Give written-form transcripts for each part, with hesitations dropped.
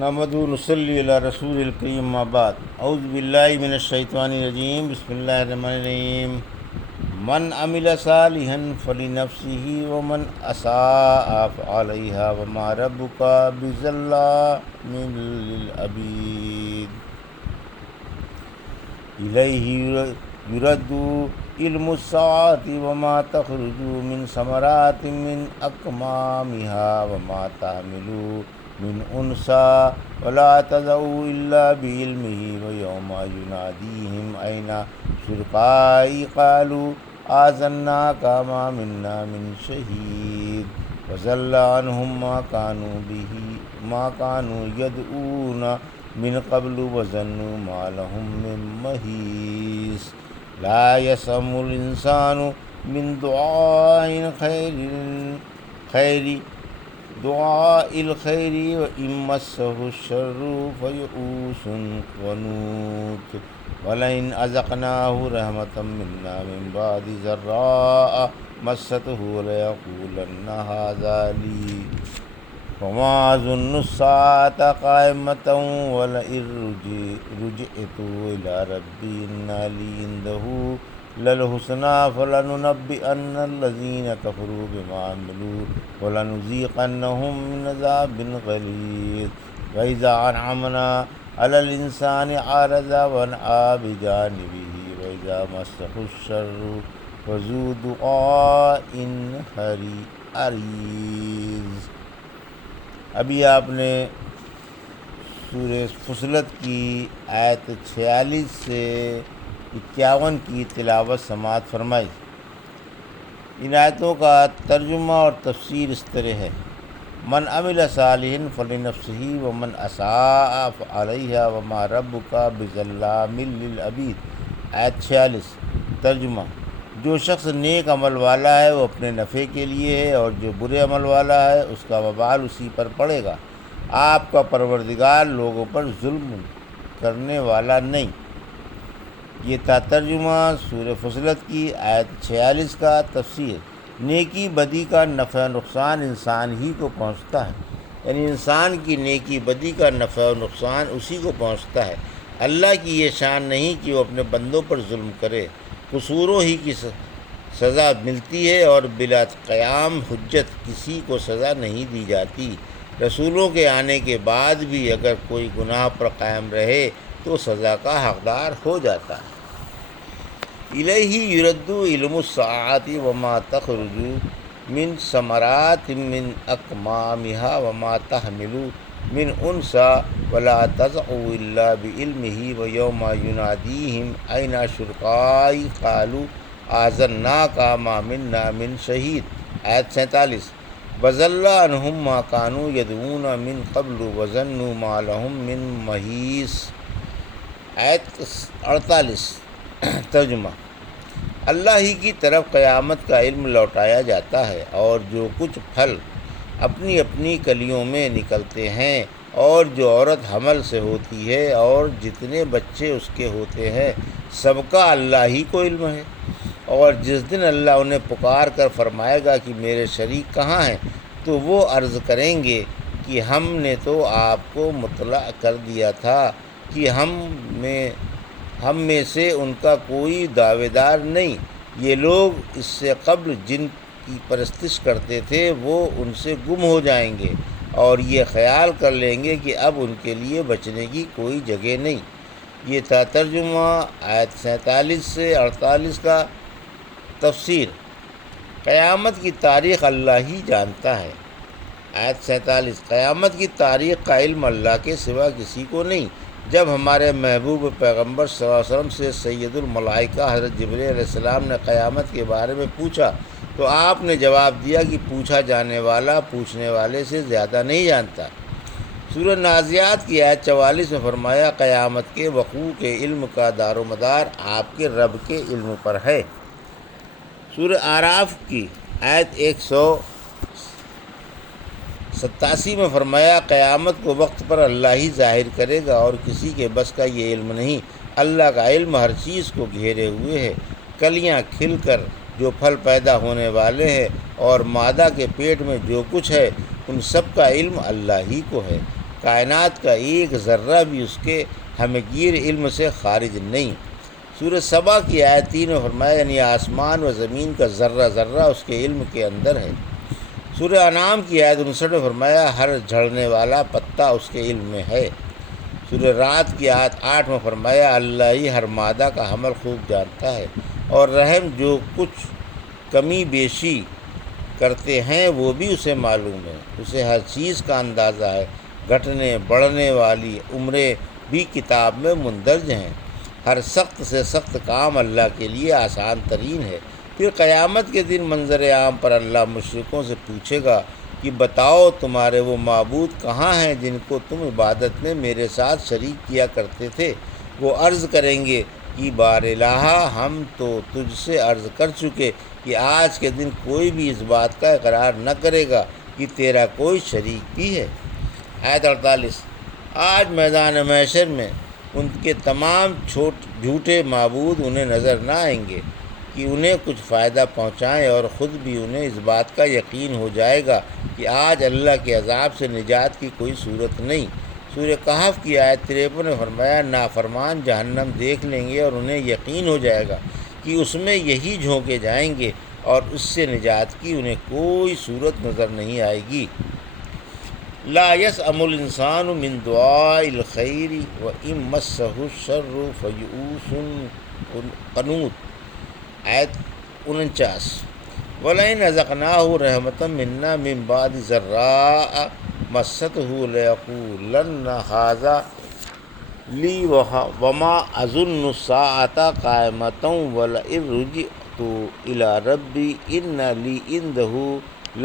نحمدہ و نصلی علی رسول الکریم اما بعد اعوذ باللہ من الشیطان الرجیم بسم اللہ الرحمن الرحیم من عمل صالحا فلنفسہ ومن اساء فعلیہا وما ربک بظلام للعبید الیہ یرد علم الساعۃ وما تخرج من ثمرات من اکمامها وما تحمل من انثى ولا تضع الا بعلمه ويوم يناديهم اين شركائي قالوا آذناك ما منا من شهيد وضل عنهم ما كانوا يدعون من قبل وظنوا ما لهم من محيص لا يسأم الإنسان من دعاء الخير وإن مسه الشر فيئوس قنوط ولئن أذقناه رحمة منا من بعد ضراء مسته ليقولن هذا لي وما أظن الساعة قائمة ولئن رجعت إلى ربي إن لي عنده للحسنى فلننبئن الذين كفروا بما عملوا ولنذيقنهم من عذاب غليظ وإذا أنعمنا على الإنسان أعرض ونأى بجانبه وإذا مسه الشر فذو دعاء عريض۔ ابھی آپ نے سورہ فصلت کی آیت 46 سے 51 کی تلاوت سماعت فرمائی۔ ان آیتوں کا ترجمہ اور تفسیر اس طرح ہے: من عمل صالحا فلنفسہ ومن اساء فعلیہا وما ربک بظلام للعبید۔ آیت 46 ترجمہ: جو شخص نیک عمل والا ہے وہ اپنے نفع کے لیے ہے، اور جو برے عمل والا ہے اس کا وبال اسی پر پڑے گا۔ آپ کا پروردگار لوگوں پر ظلم کرنے والا نہیں۔ یہ تھا ترجمہ سورہ فصلت کی آیت 46 کا تفسیر۔ نیکی بدی کا نفع و نقصان انسان ہی کو پہنچتا ہے، یعنی انسان کی نیکی بدی کا نفع و نقصان اسی کو پہنچتا ہے۔ اللہ کی یہ شان نہیں کہ وہ اپنے بندوں پر ظلم کرے۔ قصوروں ہی کی سزا ملتی ہے اور بلا قیام حجت کسی کو سزا نہیں دی جاتی۔ رسولوں کے آنے کے بعد بھی اگر کوئی گناہ پر قائم رہے تو سزا کا حقدار ہو جاتا ہے۔ الیہ یرد علم الساعۃ وما تخرج من ثمرات من اکمامها وما تحمل من انثى ولا تضع الا بعلمه ويوم يناديهم اين شركائي قالوا آذناك ما منا من شهيد۔ آیت 47 وضل عنهم ما كانوا يدعون من قبل وظنوا ما لهم من محيص۔ آیت 48 ترجمہ: اللہ ہی کی طرف قیامت کا علم لوٹایا جاتا ہے، اور جو کچھ پھل اپنی اپنی کلیوں میں نکلتے ہیں، اور جو عورت حمل سے ہوتی ہے، اور جتنے بچے اس کے ہوتے ہیں، سب کا اللہ ہی کو علم ہے۔ اور جس دن اللہ انہیں پکار کر فرمائے گا کہ میرے شریک کہاں ہیں، تو وہ عرض کریں گے کہ ہم نے تو آپ کو مطلع کر دیا تھا کہ ہم میں سے ان کا کوئی دعوے دار نہیں۔ یہ لوگ اس سے قبل جن کی پرستش کرتے تھے وہ ان سے گم ہو جائیں گے، اور یہ خیال کر لیں گے کہ اب ان کے لیے بچنے کی کوئی جگہ نہیں۔ یہ تھا ترجمہ آیت 47 سے 48 کا تفسیر۔ قیامت کی تاریخ اللہ ہی جانتا ہے۔ آیت 47 قیامت کی تاریخ کا علم اللہ کے سوا کسی کو نہیں۔ جب ہمارے محبوب پیغمبر صلی اللہ علیہ وسلم سے سید الملائکہ حضرت جبرائیل علیہ السلام نے قیامت کے بارے میں پوچھا تو آپ نے جواب دیا کہ پوچھا جانے والا پوچھنے والے سے زیادہ نہیں جانتا۔ سورہ نازعات کی آیت 44 میں فرمایا قیامت کے وقوع کے علم کا دار و مدار آپ کے رب کے علم پر ہے۔ سورہ اعراف کی آیت 187 میں فرمایا قیامت کو وقت پر اللہ ہی ظاہر کرے گا، اور کسی کے بس کا یہ علم نہیں۔ اللہ کا علم ہر چیز کو گھیرے ہوئے ہے۔ کلیاں کھل کر جو پھل پیدا ہونے والے ہیں اور مادہ کے پیٹ میں جو کچھ ہے ان سب کا علم اللہ ہی کو ہے۔ کائنات کا ایک ذرہ بھی اس کے ہمگیر علم سے خارج نہیں۔ سورہ سبا کی آیت 3 میں فرمایا یعنی آسمان و زمین کا ذرہ ذرہ اس کے علم کے اندر ہے۔ سورہ انعام کی آیت 59 میں فرمایا ہر جھڑنے والا پتا اس کے علم میں ہے۔ سورہ رعد کی آیت 8 میں فرمایا اللہ ہی ہر مادہ کا حمل خوب جانتا ہے، اور رحم جو کچھ کمی بیشی کرتے ہیں وہ بھی اسے معلوم ہے، اسے ہر چیز کا اندازہ ہے، گھٹنے بڑھنے والی عمریں بھی کتاب میں مندرج ہیں۔ ہر سخت سے سخت کام اللہ کے لیے آسان ترین ہے۔ پھر قیامت کے دن منظر عام پر اللہ مشرکوں سے پوچھے گا کہ بتاؤ تمہارے وہ معبود کہاں ہیں جن کو تم عبادت میں میرے ساتھ شریک کیا کرتے تھے؟ وہ عرض کریں گے کہ بار الہ ہم تو تجھ سے عرض کر چکے کہ آج کے دن کوئی بھی اس بات کا اقرار نہ کرے گا کہ تیرا کوئی شریک بھی ہے۔ آیت 48 آج میدان محشر میں ان کے تمام جھوٹے معبود انہیں نظر نہ آئیں گے کہ انہیں کچھ فائدہ پہنچائیں، اور خود بھی انہیں اس بات کا یقین ہو جائے گا کہ آج اللہ کے عذاب سے نجات کی کوئی صورت نہیں۔ سورہ کہف کی آیت 53 میں فرمایا نافرمان جہنم دیکھ لیں گے اور انہیں یقین ہو جائے گا کہ اس میں یہی جھونکے جائیں گے اور اس سے نجات کی انہیں کوئی صورت نظر نہیں آئے گی۔ لا یسأم الانسان من دعاء الخیر وان مسہ الشر فیئوس قنوط۔ آیت 49 وَلَئِنْ أَذَقْنَاهُ رَحْمَةً مِنَّا مِنْ بَعْدِ ضَرَّاءَ مَسَّتْهُ لَيَقُولَنَّ هَٰذَا لِي وَمَا أَظُنُّ السَّاعَةَ قَائِمَةً وَلَئِن رُجِعْتُ إِلَىٰ رَبِّي إِنَّ لِي عِندَهُ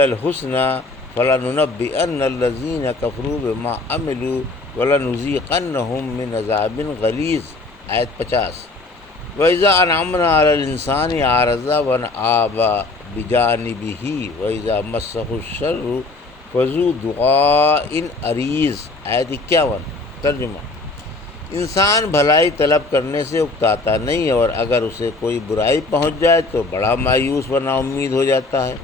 لَلْحُسْنَىٰ فَلَنُنَبِّئَنَّ الَّذِينَ كَفَرُوا بِمَا عَمِلُوا وَلَنُذِيقَنَّهُم مِّنْ عَذَابٍ غَلِيظٍ۔ آیت 50 وَإِذَا أَنْعَمْنَا عَلَى الْإِنسَانِ أَعْرَضَ وَأَنْأَبَ بِجَانِبِهِ وَإِذَا مَسَّهُ الشَّرُّ فَذُو دُعَاءٍ عَرِيضٍ۔ آیت 51 ترجمہ انسان بھلائی طلب کرنے سے اکتاتا نہیں، اور اگر اسے کوئی برائی پہنچ جائے تو بڑا مایوس و نا امید ہو جاتا ہے،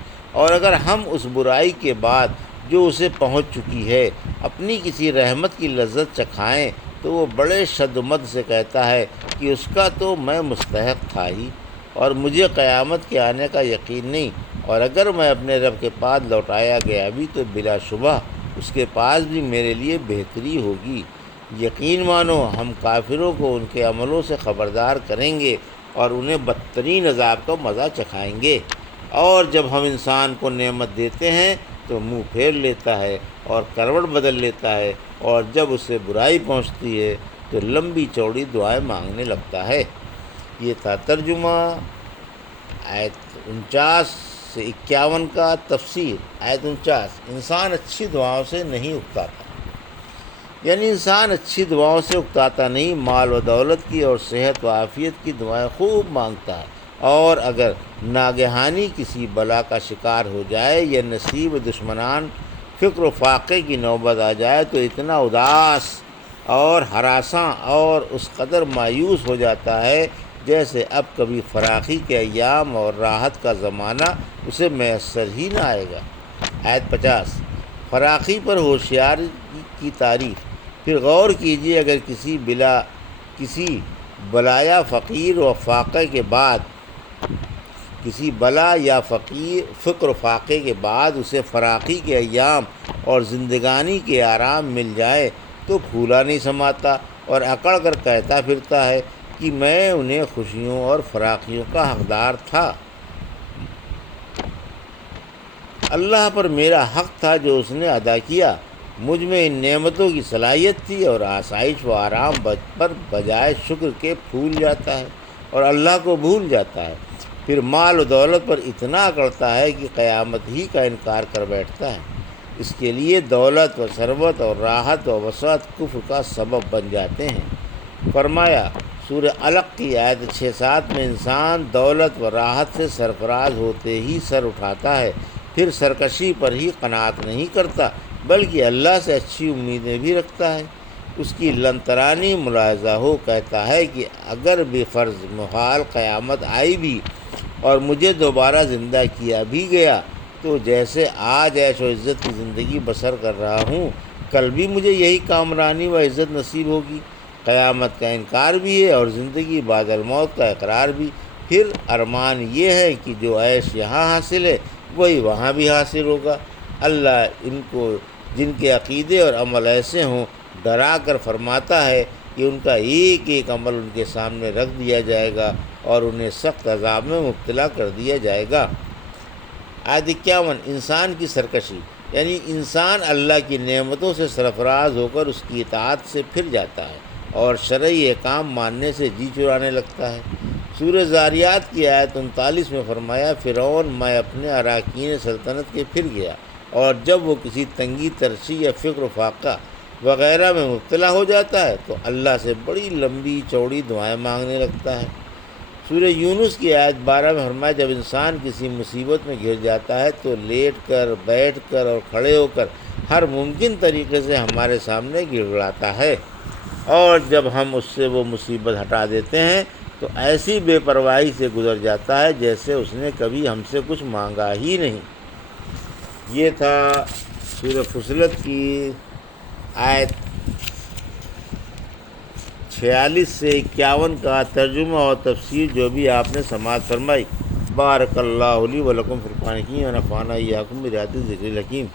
اور اگر ہم اس برائی کے بعد جو اسے پہنچ چکی ہے اپنی کسی رحمت کی لذت چکھائیں تو وہ بڑے شد و مد سے کہتا ہے کہ اس کا تو میں مستحق تھا ہی، اور مجھے قیامت کے آنے کا یقین نہیں، اور اگر میں اپنے رب کے پاس لوٹایا گیا بھی تو بلا شبہ اس کے پاس بھی میرے لیے بہتری ہوگی۔ یقین مانو ہم کافروں کو ان کے عملوں سے خبردار کریں گے اور انہیں بدترین عذاب کا مزہ چکھائیں گے، اور جب ہم انسان کو نعمت دیتے ہیں تو منہ پھیر لیتا ہے اور کروٹ بدل لیتا ہے، اور جب اسے برائی پہنچتی ہے تو لمبی چوڑی دعائیں مانگنے لگتا ہے۔ یہ تھا ترجمہ آیت 49 سے 51 کا۔ تفسیر آیت 49 انسان اچھی دعاؤں سے نہیں اکتاتا، یعنی انسان اچھی دعاؤں سے اکتاتا نہیں، مال و دولت کی اور صحت و عافیت کی دعائیں خوب مانگتا ہے، اور اگر ناگہانی کسی بلا کا شکار ہو جائے یا نصیب دشمنان فکر و فاقے کی نوبت آ جائے تو اتنا اداس اور ہراساں اور اس قدر مایوس ہو جاتا ہے جیسے اب کبھی فراخی کے ایام اور راحت کا زمانہ اسے میسر ہی نہ آئے گا۔ آیت 50 فراخی پر ہوشیاری کی تعریف۔ پھر غور کیجیے اگر کسی بلا یا فقیر و فاقے کے بعد فقر و فاقے کے بعد اسے فراخی کے ایام اور زندگانی کے آرام مل جائے تو پھولا نہیں سماتا اور اکڑ کر کہتا پھرتا ہے کہ میں انہیں خوشیوں اور فراخیوں کا حقدار تھا، اللہ پر میرا حق تھا جو اس نے ادا کیا، مجھ میں ان نعمتوں کی صلاحیت تھی، اور آسائش و آرام پر بجائے شکر کے پھول جاتا ہے اور اللہ کو بھول جاتا ہے، پھر مال و دولت پر اتنا اکڑتا ہے کہ قیامت ہی کا انکار کر بیٹھتا ہے۔ اس کے لیے دولت و ثروت اور راحت و وسعت کفر کا سبب بن جاتے ہیں۔ فرمایا سورہ علق کی آیت 6-7 میں انسان دولت و راحت سے سرفراز ہوتے ہی سر اٹھاتا ہے، پھر سرکشی پر ہی قناعت نہیں کرتا بلکہ اللہ سے اچھی امیدیں بھی رکھتا ہے۔ اس کی لن ترانی ملاحظہ ہو کہتا ہے کہ اگر بے فرض محال قیامت آئی بھی اور مجھے دوبارہ زندہ کیا بھی گیا تو جیسے آج عیش و عزت کی زندگی بسر کر رہا ہوں کل بھی مجھے یہی کامرانی و عزت نصیب ہوگی۔ قیامت کا انکار بھی ہے اور زندگی بعد الموت کا اقرار بھی۔ پھر ارمان یہ ہے کہ جو عیش یہاں حاصل ہے وہی وہاں بھی حاصل ہوگا۔ اللہ ان کو جن کے عقیدے اور عمل ایسے ہوں ڈرا کر فرماتا ہے کہ ان کا ایک ایک عمل ان کے سامنے رکھ دیا جائے گا اور انہیں سخت عذاب میں مبتلا کر دیا جائے گا۔ آیت 51 انسان کی سرکشی، یعنی انسان اللہ کی نعمتوں سے سرفراز ہو کر اس کی اطاعت سے پھر جاتا ہے اور شرعی احکام ماننے سے جی چرانے لگتا ہے۔ سورہ زاریات کی آیت 39 میں فرمایا، فرعون میں اپنے اراکین سلطنت کے پھر گیا، اور جب وہ کسی تنگی ترشی یا فکر و فاقہ وغیرہ میں مبتلا ہو جاتا ہے تو اللہ سے بڑی لمبی چوڑی دعائیں مانگنے لگتا ہے۔ سورہ یونس کی آیت 12 میں فرمایا، جب انسان کسی مصیبت میں گر جاتا ہے تو لیٹ کر، بیٹھ کر اور کھڑے ہو کر ہر ممکن طریقے سے ہمارے سامنے گڑ گڑاتا ہے، اور جب ہم اس سے وہ مصیبت ہٹا دیتے ہیں تو ایسی بے پرواہی سے گزر جاتا ہے جیسے اس نے کبھی ہم سے کچھ مانگا ہی نہیں۔ یہ تھا سورہ فصلت کی آیت 46 سے 51 کا ترجمہ اور تفسیر جو بھی آپ نے سماعت فرمائی۔ بارک اللہ لی و لکم فی القرآن الحکیم و نفعنی وایاکم بآیات الذکر الحکیم۔